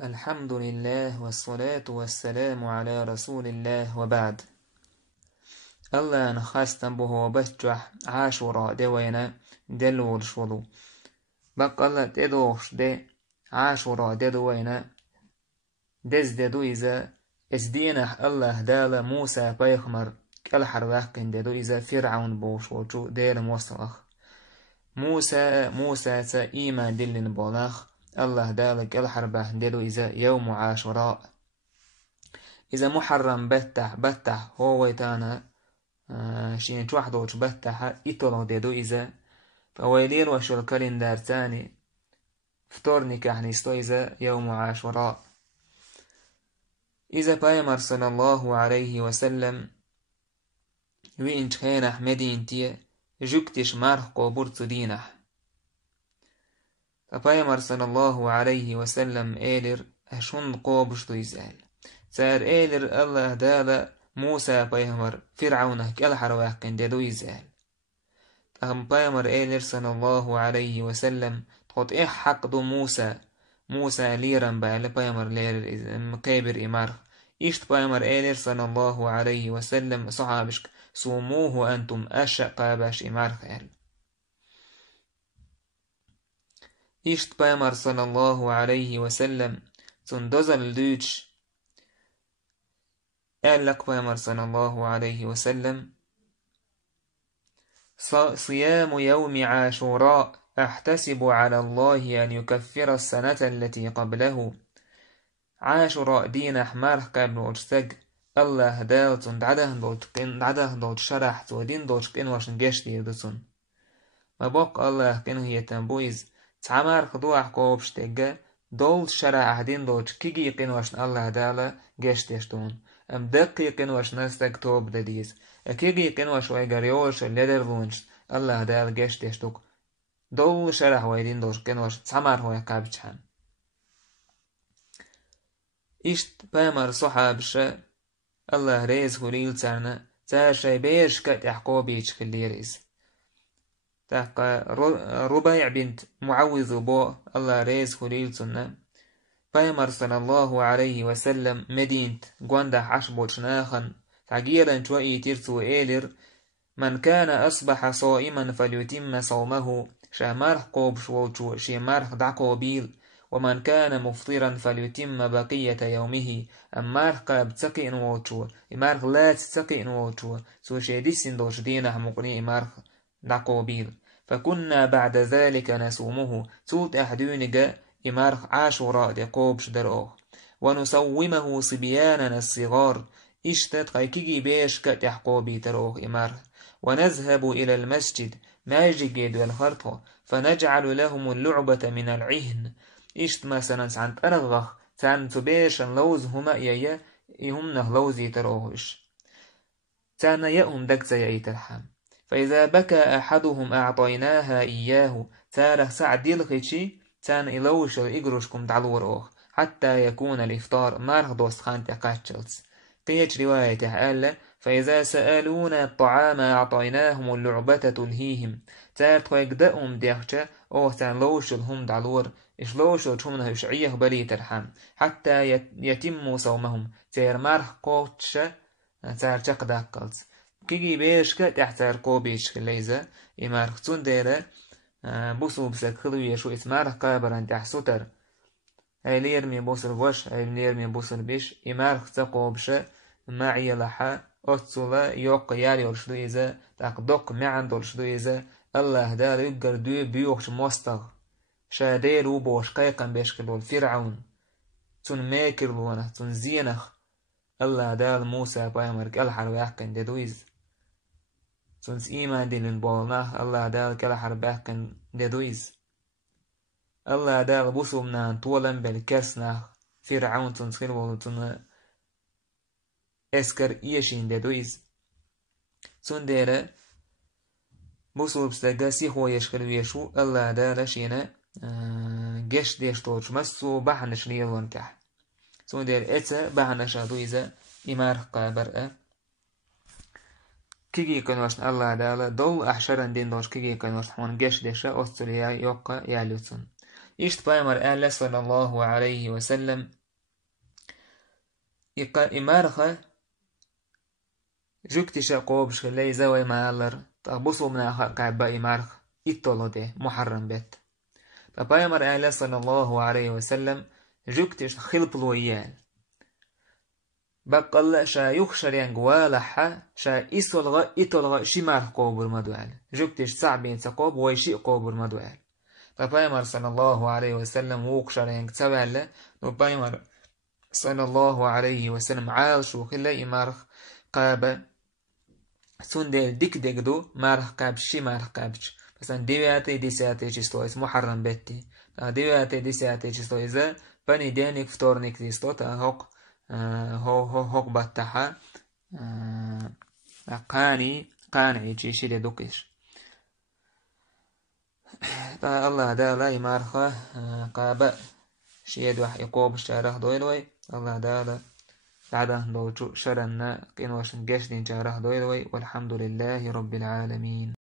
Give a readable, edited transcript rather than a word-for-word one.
الحمد لله والصلاة والسلام على رسول الله وبعد. الله نخستن بهو بسجح عاشورا دوينا دلول شولو بق الله تدوش دي عاشورا دوينا دز ددو إذا اسدينح الله دال موسى بيخمر كالحر واحكن ددو إذا فرعون بوش وشو دير موصلخ موسى تا إيمان دلن بولخ الله دالك الحربة دلو إذا يوم عاشوراء إذا محرم بتح هو ويتانا شين توحدوش بتح إطلو دلو إذا فويلير وشو الكالندار تاني فطورني كحنيستو إذا يوم عاشوراء إذا بايمر صلى الله عليه وسلم وإنش خينح مدينتي جكتش مارح قوبرت دينح فبايمر صلى الله عليه وسلم إيلر أشون قوبش دويزال سار إيلر الله دالا موسى بايمر فرعونه كالحر واقن دويزال أهم بايمر إيلر صلى الله عليه وسلم تقول إيه حق دو موسى ليران بايل بايمر لير مقابر إمار إشت بايمر إيلر صلى الله عليه وسلم صحابشك سوموه أنتم أشقا باش إمار خيال إشت بايمر صلى الله عليه وسلم تندزل دوش قال لك بايمر صلى الله عليه وسلم صيام يوم عاشوراء أحتسب على الله أن يكفر السنة التي قبله عاشوراء دين أحمر قبل أجتق الله دالتون عده دوت شرح ودين دوت قن وشن جشت يدتون ما بق الله قن هي تنبويز تعمر خدوح قوبشتق دول شرح دين دوت كيجي قن وشن الله دالا جشت يشتون أم دقي قن وشن نستق توب دديز كيجي قن وش ويقريوش الليدرلونش الله دال جشت يشتوك دول شرح ويدين دوت قن وش تعمر هو يقابشان إشت بامر صحابش الله ريز خليل تارنا تار شي بيش كت يحقوبيش خلي ريز تحقى ربيع بنت معوذ بو الله ريز خليل تارنا بامر صلى الله عليه وسلم مدينة قواندح عشبوت شناخن تعجيرا شوئي ترسو إيلر من كان أصبح صائما فليتم صومه شامارح قوب شووشو شامارح دعقوبيل ومن كان مفطرا فليتم بقية يومه أمارح قاب تسقي نووشو إمارح لا تسقي نووشو سو شيديسين دوش دينه مقني إمارح دعقوبيل فكنا بعد ذلك نسومه سوت أحدونك إمارح عاشوراء دقوب شدروه ونسومه صبياننا الصغار اشتت قيكي بيش كتحقوبي تروه إمارح ونذهب إلى المسجد ماجد والخرطة فنجعل لهم اللعبة من العهن إشت مثلا سانت أرغخ سانت بيش لوز هما إيايا إهم نهلوزي تروهش سان يأهم دكزي أي ترحم فإذا بكى أحدهم أعطيناها إياه تاره سعد يلخيشي سان إلوش الإقرشكم دعلوروه حتى يكون الإفطار مارخ دوست خانت قاتشلس قيش رواية قال فإذا سألونا الطعام أعطيناهم اللعبة تلهيهم تارت ويقدأهم ديخشة أو تان لوشل هم دعلور إش لوشل شمنه يشعيه بلي ترحم حتى يتموا صومهم تير مارخ قوتش تار تقدا قلت كيجي بيشك تحتار قوبيش خليزة إمارخ تندير بوسو بسك خلوية شو إسمارخ قابران تحسوتر أي ليرمي بوسر وش أي ليرمي بوسر بيش إمارخ تقوبش معي لحا أتصلا يوق ياري ورشدو إذا تقدق معن دورشدو إذا الله دار يقر دو بيوخش مستغ شاديرو بوش قيقا بيشكلو الفرعون تون ماكر لونه تون زينخ الله دار موسى بايمرك الحر ويحكن ددويز تون إيمان دين بولناه الله دار كالحر بيحكن ددويز الله دار بوسو منان طولا بالكرسناه فرعون تون سخيلو تون اسكر إيشين ددويز تون ديره بوسو بستغا سيخو يشكل ويشو الله دار شينا جش ديش توش مسو بحنش ليلون كح تون دير إتا بحنش دويزا إمار قابر كيجي كنوشن الله دار دول أحشرن دين دوش كيجي كنوشن حون جش ديشا أستريا يوقع يالوتون إشت بايمر أهل صلى الله عليه وسلم إقا إمارخة جوكتش قوبش اللي زوي مالر تغبصوا من آخر كعبا إمارخ إطولو ده محرم بيت بايمر أهل صلى الله عليه وسلم جوكتش خلط لويال بقل شا يخشر ينقوالحا شا إطولغا شمارخ قوبر مدوال جوكتش صعبين تقوب ويشي قوبر مدوال بايمر صلى الله عليه وسلم وقشر ينقتوال بايمر صلى الله عليه وسلم عالشو خلا إمارخ قاب سندل ديك دو مارخ قاب شي مارخ قابش مثلا ديواتي ديساتي چستويس محرم بيتي ديواتي ديساتي چستويزا بني دينيك فتورنيك ديستو تا هوق باتحا قانعي چيشي لدوكيش تا الله دالا يمارخا قاب شيد وح يقوب شارخ دويلوي الله دالا بعده لو شرنا كين وشن جشدين شارخ دويلوي والحمد لله رب العالمين.